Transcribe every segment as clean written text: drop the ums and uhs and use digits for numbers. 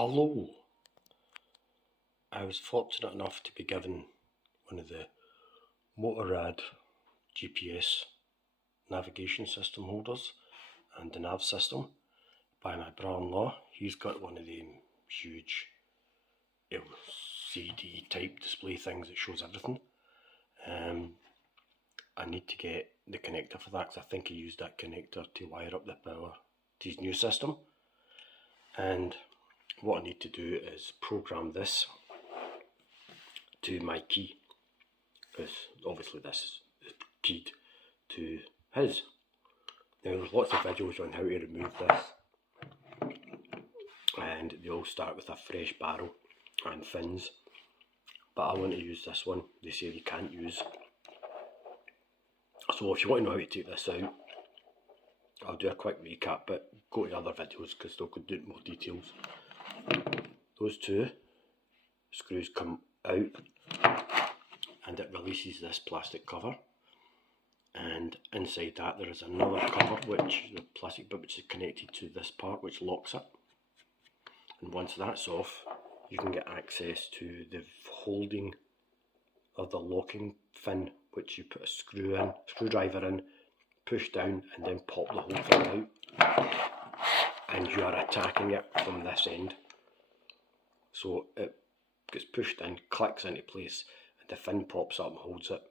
Hello. I was fortunate enough to be given one of the motorrad GPS navigation system holders and the nav system by my brother-in-law. He's got one of them huge LCD type display things that shows everything. I need to get the connector for that because I think he used that connector to wire up the power to his new system. And what I need to do is program this to my key, because obviously this is keyed to his. Now there's lots of videos on how to remove this, and they all start with a fresh barrel and fins, but I want to use this one. They say you can't use. So if you want to know how to take this out, I'll do a quick recap, but go to other videos because they'll go into more details. Those two screws come out and it releases this plastic cover, and inside that there is another cover, which the plastic bit which is connected to this part, which locks it. And once that's off, you can get access to the holding of the locking fin, which you put a screwdriver in, push down and then pop the whole thing out, and you are attacking it from this end. So it gets pushed in, clicks into place, and the fin pops up and holds it.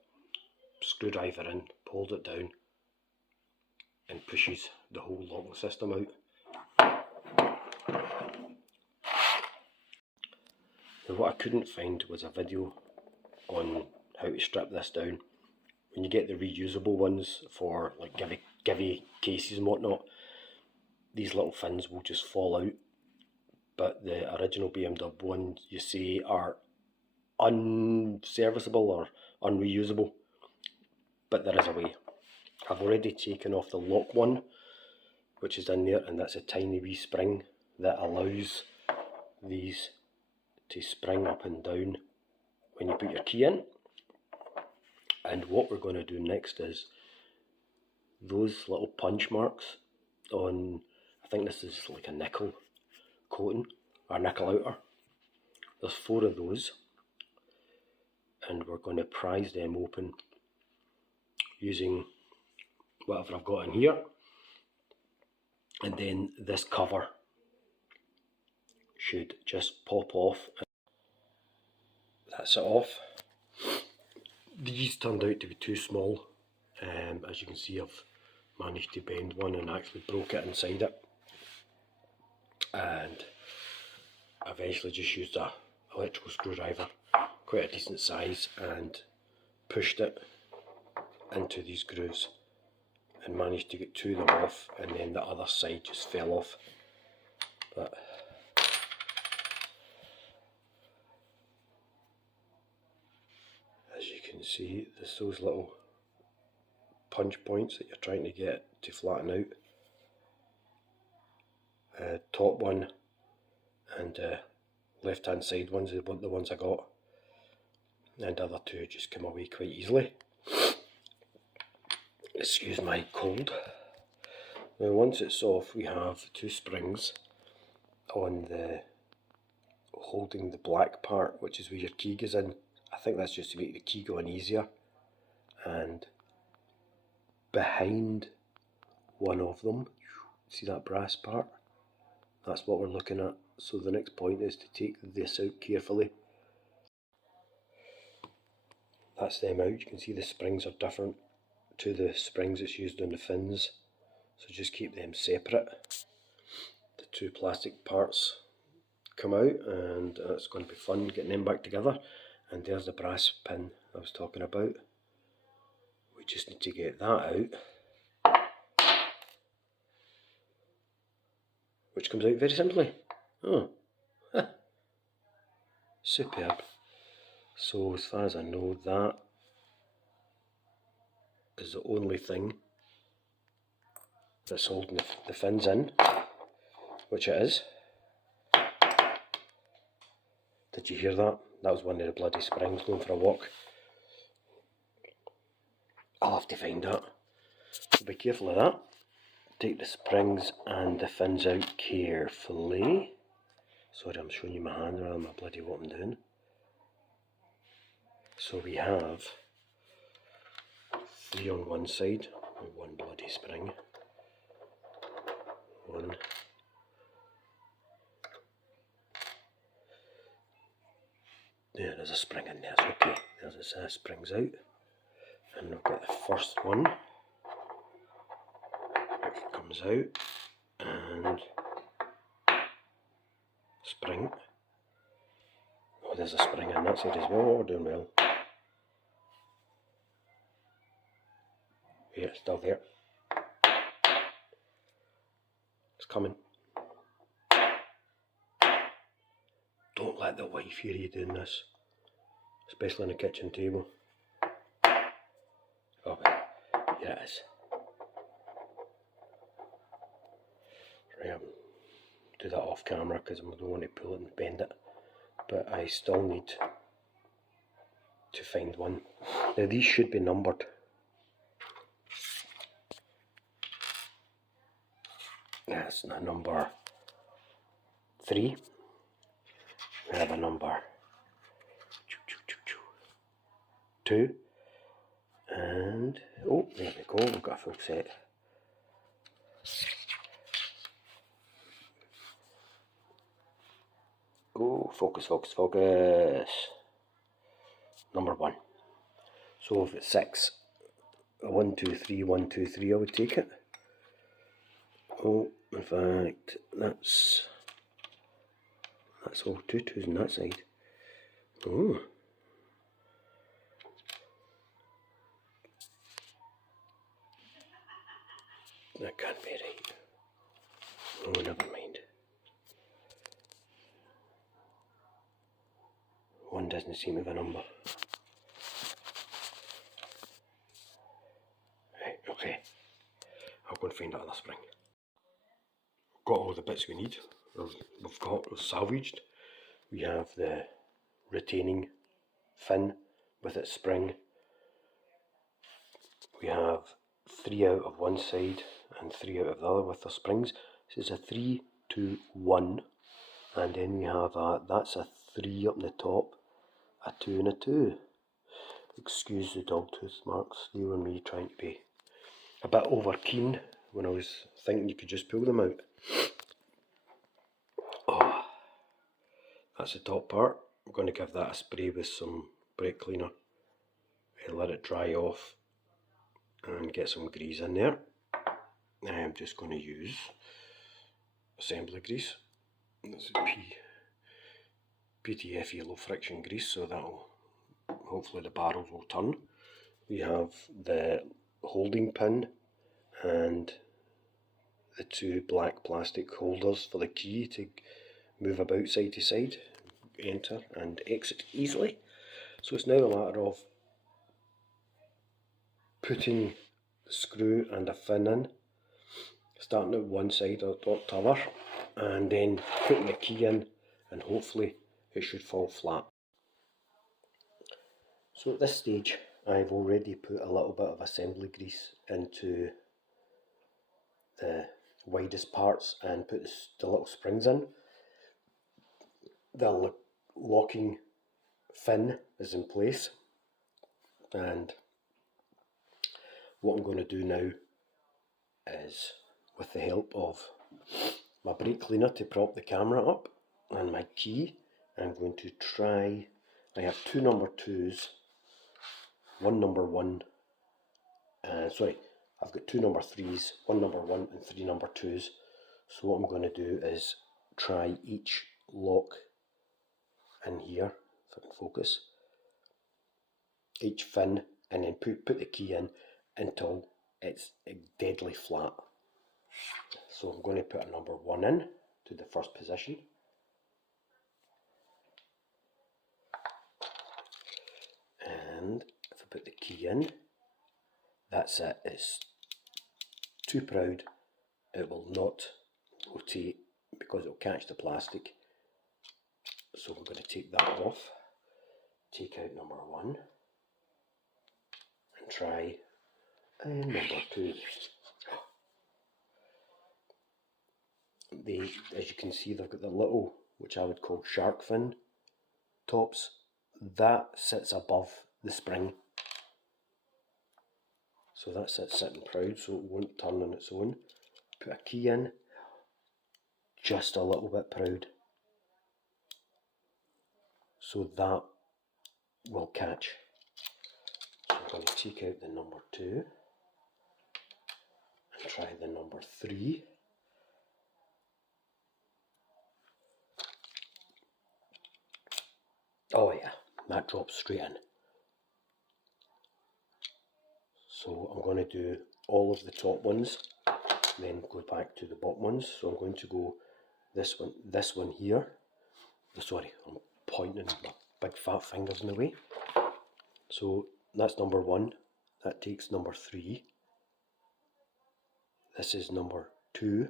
Screwdriver in, pulls it down and pushes the whole locking system out. Now what I couldn't find was a video on how to strip this down. When you get the reusable ones for like givey cases and whatnot, these little fins will just fall out, but the original BMW ones you see are unserviceable or unreusable, but there is a way. I've already taken off the lock one, which is in there, and that's a tiny wee spring that allows these to spring up and down when you put your key in. And what we're going to do next is those little punch marks on, I think this is like a nickel coating or nickel outer. There's 4 of those, and we're going to prise them open using whatever I've got in here, and then this cover should just pop off. That's it off. These turned out to be too small. As you can see, I've managed to bend one and actually broke it inside it, and I eventually just used a electrical screwdriver, quite a decent size, and pushed it into these grooves and managed to get 2 of them off, and then the other side just fell off. But as you can see, there's those little punch points that you're trying to get to flatten out. Top one and left hand side ones are the ones I got, and the other 2 just come away quite easily. Excuse my cold. Now once it's off, we have 2 springs on the holding the black part, which is where your key goes in. I think that's just to make the key go in easier. And behind one of them, see that brass part? That's what we're looking at. So the next point is to take this out carefully. That's them out. You can see the springs are different to the springs that's used on the fins, so just keep them separate. The 2 plastic parts come out, and it's going to be fun getting them back together. And there's the brass pin I was talking about. We just need to get that out, which comes out very simply. Oh, superb. So as far as I know, that is the only thing that's holding the fins in, which it is. Did you hear that? That was one of the bloody springs going for a walk. I'll have to find that. So be careful of that. Take the springs and the fins out carefully. Sorry, I'm showing you my hand rather than my bloody what I'm doing. So we have 3 on one side with one bloody spring. 1. Yeah, there's a spring in there, it's okay. There's it says springs out. And we've got the first one, which comes out, and spring. Oh, there's a spring in that side as well. We're doing well. Yeah, it's still there. It's coming. Don't let the wife hear you doing this, especially on the kitchen table. Oh, yeah, it is. Right, I'll do that off camera because I don't want to pull it and bend it. But I still need to find one. Now these should be numbered. That's not number 3. We have a number 2. And, oh, there we go, we've got a full set. Oh, focus, focus, focus. Number 1. So if it's 6, 1, 2, 3, 1, 2, 3, I would take it. Oh, in fact, that's all 2 2s on that side. Oh. That can't be right. Oh, never mind. 1 doesn't seem to have a number. Right, okay. I'll go and find that other spring. Got all the bits we need. We've salvaged. We have the retaining fin with its spring. We have 3 out of one side and 3 out of the other with the springs. This is a 3, 2, 1, and then we have that's a 3 up the top, a 2 and a 2. Excuse the dog tooth marks, they were me trying to be a bit over keen when I was thinking you could just pull them out. Oh, that's the top part. I'm going to give that a spray with some brake cleaner. Let it dry off and get some grease in there. I'm just going to use assembly grease. This is PTFE low friction grease, so that'll hopefully the barrels will turn. We have the holding pin and the 2 black plastic holders for the key to move about side to side, enter and exit easily. So it's now a matter of putting the screw and a fin in, starting at one side or the other, and then putting the key in, and hopefully it should fall flat. So at this stage I've already put a little bit of assembly grease into the widest parts and put the little springs in. The locking fin is in place, and what I'm going to do now is, with the help of my brake cleaner to prop the camera up and my key, I'm going to try, I have 2 number 2s, 1 number 1, sorry, I've got 2 number 3s, 1 number 1 and 3 number 2s. So what I'm going to do is try each lock in here, if I can focus, each fin, and then put the key in until it's deadly flat. So I'm going to put a number 1 in to the first position. And if I put the key in, that's it. It's too proud. It will not rotate because it will catch the plastic. So I'm going to take that off, take out number 1 and try number 2. As you can see, they've got the little which I would call shark fin tops, that sits above the spring. So that sits sitting proud, so it won't turn on its own. Put a key in, just a little bit proud, so that will catch. So I'm going to take out the number 2 and try the number 3. Oh yeah, that drops straight in. So I'm going to do all of the top ones, then go back to the bottom ones. So I'm going to go this one here. Sorry, I'm pointing my big fat fingers in the way. So that's number 1, that takes number 3. This is number 2,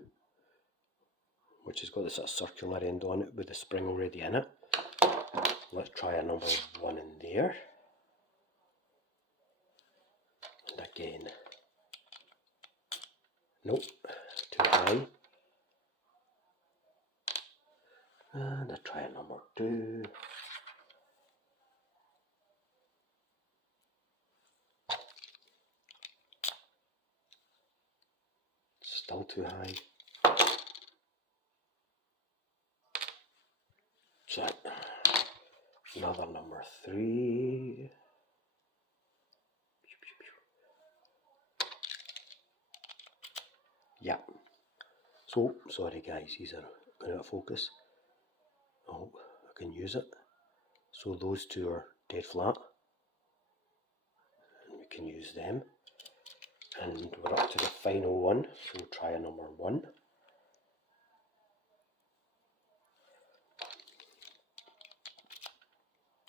which has got this sort of circular end on it with the spring already in it. Let's try a number 1 in there. And again, nope, too high. And I try a number 2. Still too high. So another number 3. Yeah. So sorry guys, these are going out of focus. Oh, I can use it. So those 2 are dead flat, and we can use them. And we're up to the final one, so we'll try a number 1.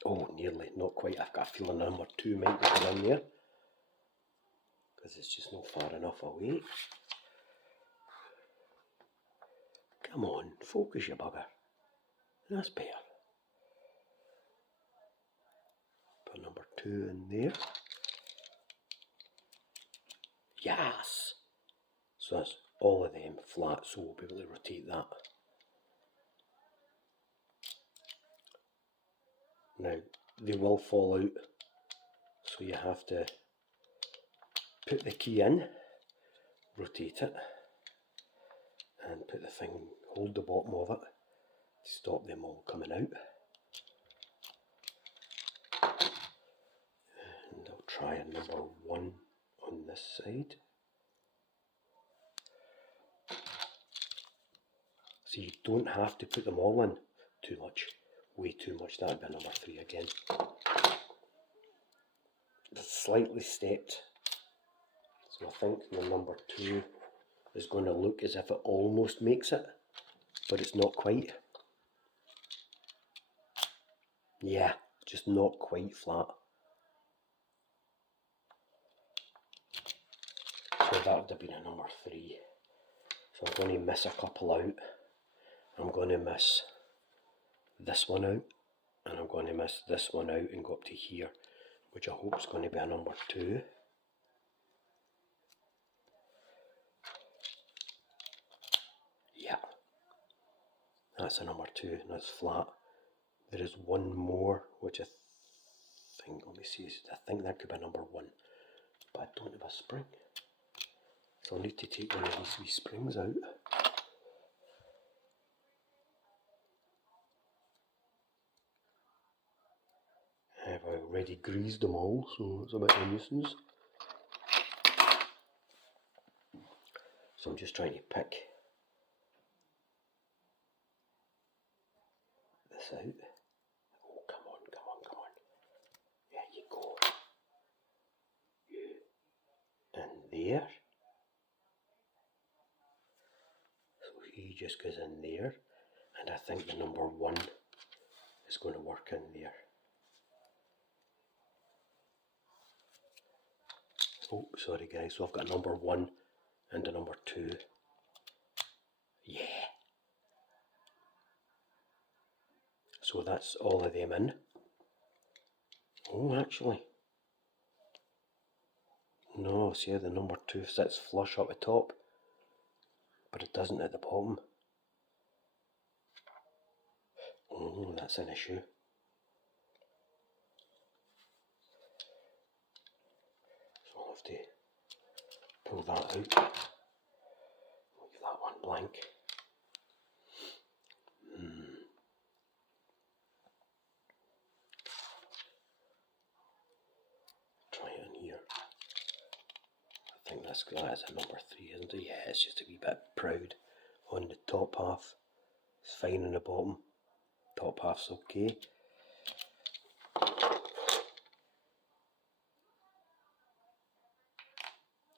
Oh, nearly, not quite. I've got a feeling number 2 might be in there, because it's just not far enough away. Come on, focus you bugger. That's better. Put number 2 in there. Yes! So that's all of them flat, so we'll be able to rotate that. Now, they will fall out, so you have to put the key in, rotate it, and put the thing, hold the bottom of it to stop them all coming out. And I'll try a number 1 on this side. So you don't have to put them all in too much, way too much. That would be number 3 again. It's slightly stepped, so I think the number 2 is going to look as if it almost makes it, but it's not quite. Yeah, just not quite flat. So that would have been a number 3. So I'm going to miss a couple out. I'm going to miss this one out, and I'm going to miss this one out and go up to here, which I hope is going to be a number 2. Yeah, that's a number 2, and that's flat. There is one more, which I think, let me see, I think that could be a number 1, but I don't have a spring. So I'll need to take one of these wee springs out. I've already greased them all, so it's a bit of a nuisance. So I'm just trying to pick this out. Oh, come on, come on, come on. There you go. And there. So he just goes in there, and I think the number 1 is going to work in there. Oh, sorry guys, so I've got a number 1 and a number 2. Yeah. So that's all of them in. Oh, actually. No, see how the number 2 sits flush up the top, but it doesn't at the bottom. Oh, that's an issue. So I'll have to pull that out. Leave that one blank. Try it in here. I think that's a number 3, isn't it? Yeah, it's just a wee bit proud on the top half. It's fine on the bottom. Top half's okay.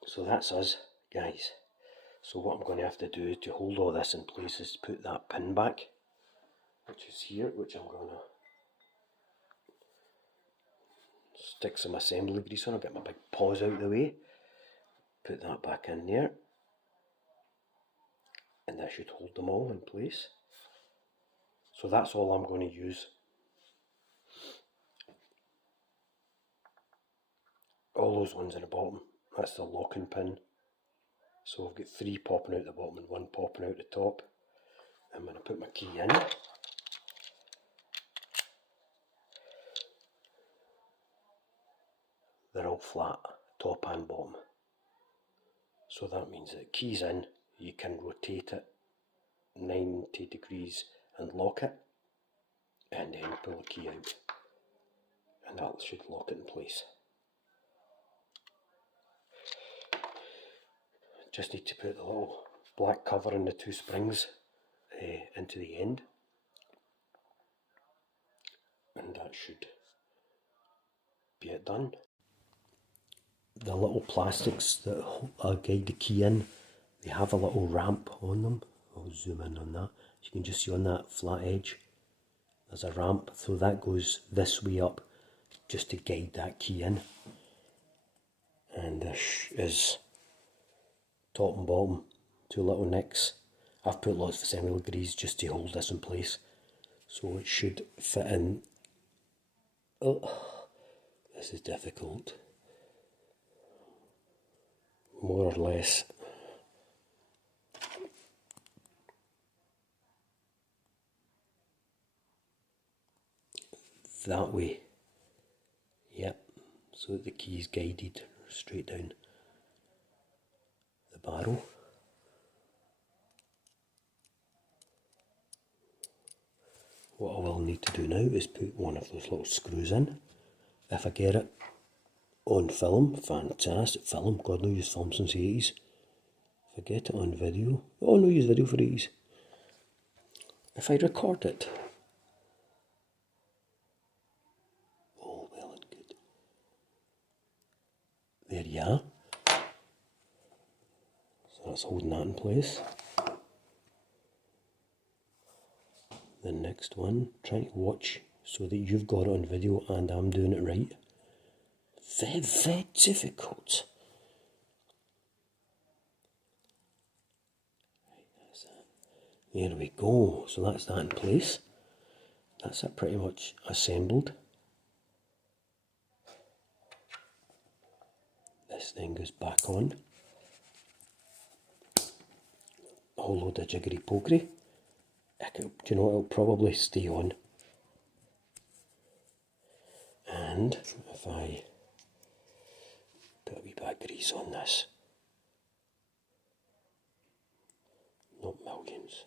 So that's us, guys. So what I'm going to have to do to hold all this in place is put that pin back, which is here, which I'm going to stick some assembly grease on. I'll get my big paws out of the way. Put that back in there. And that should hold them all in place. So that's all I'm going to use. All those ones in the bottom, that's the locking pin. So I've got 3 popping out the bottom and 1 popping out the top. I'm going to put my key in. They're all flat, top and bottom. So that means that key's in, you can rotate it 90 degrees and lock it, and then pull the key out, and that should lock it in place. Just need to put the little black cover on the 2 springs into the end, and that should be it done. The little plastics that guide the key in, they have a little ramp on them. I'll zoom in on that. You can just see on that flat edge, there's a ramp, so that goes this way up just to guide that key in. And this is top and bottom, 2 little nicks. I've put lots of assembly grease just to hold this in place, so it should fit in. Oh, this is difficult. More or less. That way. Yep, so that the key is guided straight down the barrel. What I will need to do now is put one of those little screws in. If I get it on film, fantastic. Film, God, no use film since the 80s. If I get it on video, oh, no use video for 80s. If I record it, all well and good. There you are. So that's holding that in place. The next one, try to watch so that you've got it on video and I'm doing it right. Very, very difficult. There we go. So that's that in place. That's it pretty much assembled. This thing goes back on. A whole load of jiggery pokery. Do you know what, it'll probably stay on. And if I put a wee bit of grease on this, not millions.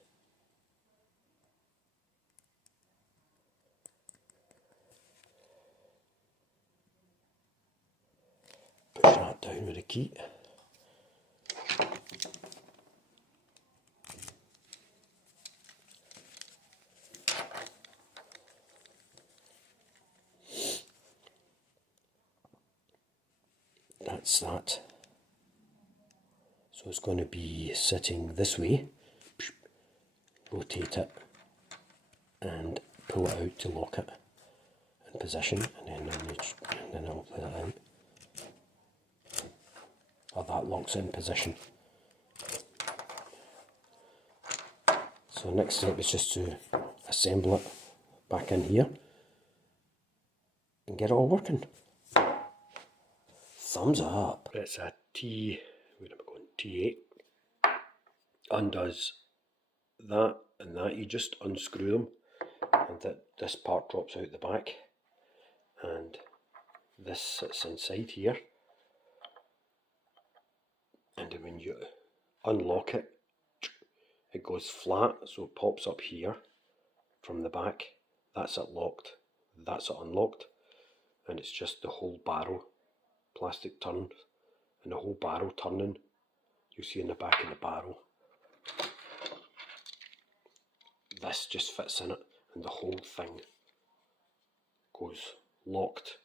Push that down with a key. That's that. So it's going to be sitting this way. Rotate it and pull it out to lock it in position, and then I'll pull it out. Oh, that locks it in position. So next step is just to assemble it back in here and get it all working. Thumbs up. It's a T, where am I going? T8. Undoes that and that. You just unscrew them and that this part drops out the back, and this sits inside here, and when you unlock it, it goes flat, so it pops up here from the back. That's it locked, that's it unlocked, and it's just the whole barrel. Plastic turns, and the whole barrel turning, you see in the back of the barrel. This just fits in it, and the whole thing goes locked,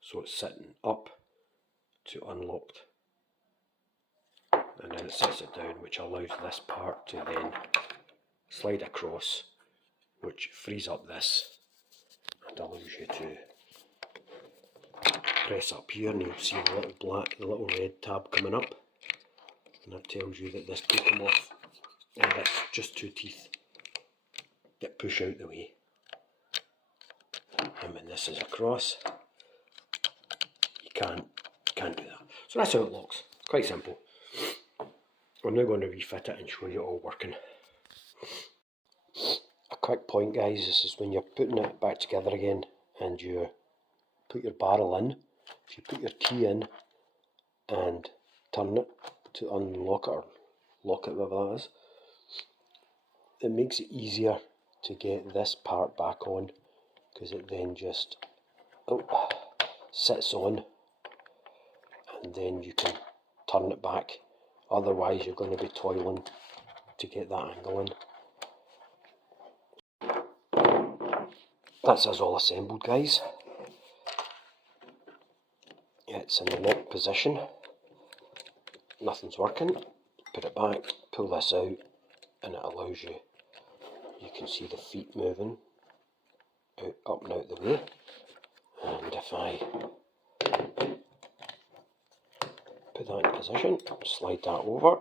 so it's sitting up to unlocked, and then it sets it down, which allows this part to then slide across, which frees up this and allows you to press up here, and you'll see the little red tab coming up, and that tells you that this could come off, and that's just two teeth that push out the way. And when this is across, you can't do that. So that's how it looks. Quite simple. I'm now going to refit it and show you it all working. A quick point, guys, this is when you're putting it back together again and you put your barrel in. If you put your key in and turn it to unlock it or lock it, whatever that is, it makes it easier to get this part back on, because it then just sits on, and then you can turn it back. Otherwise you're going to be toiling to get that angle in. That's us all assembled, guys. It's in the locked position, nothing's working, put it back, pull this out, and it allows you can see the feet moving out, up and out the way. And if I put that in position, slide that over,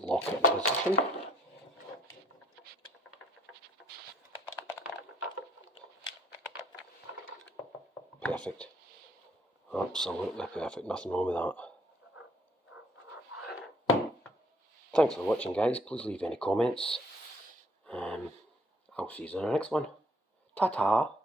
lock it in position, perfect, absolutely perfect, nothing wrong with that. Thanks for watching, guys. Please leave any comments. I'll see you in the next one. Ta-ta!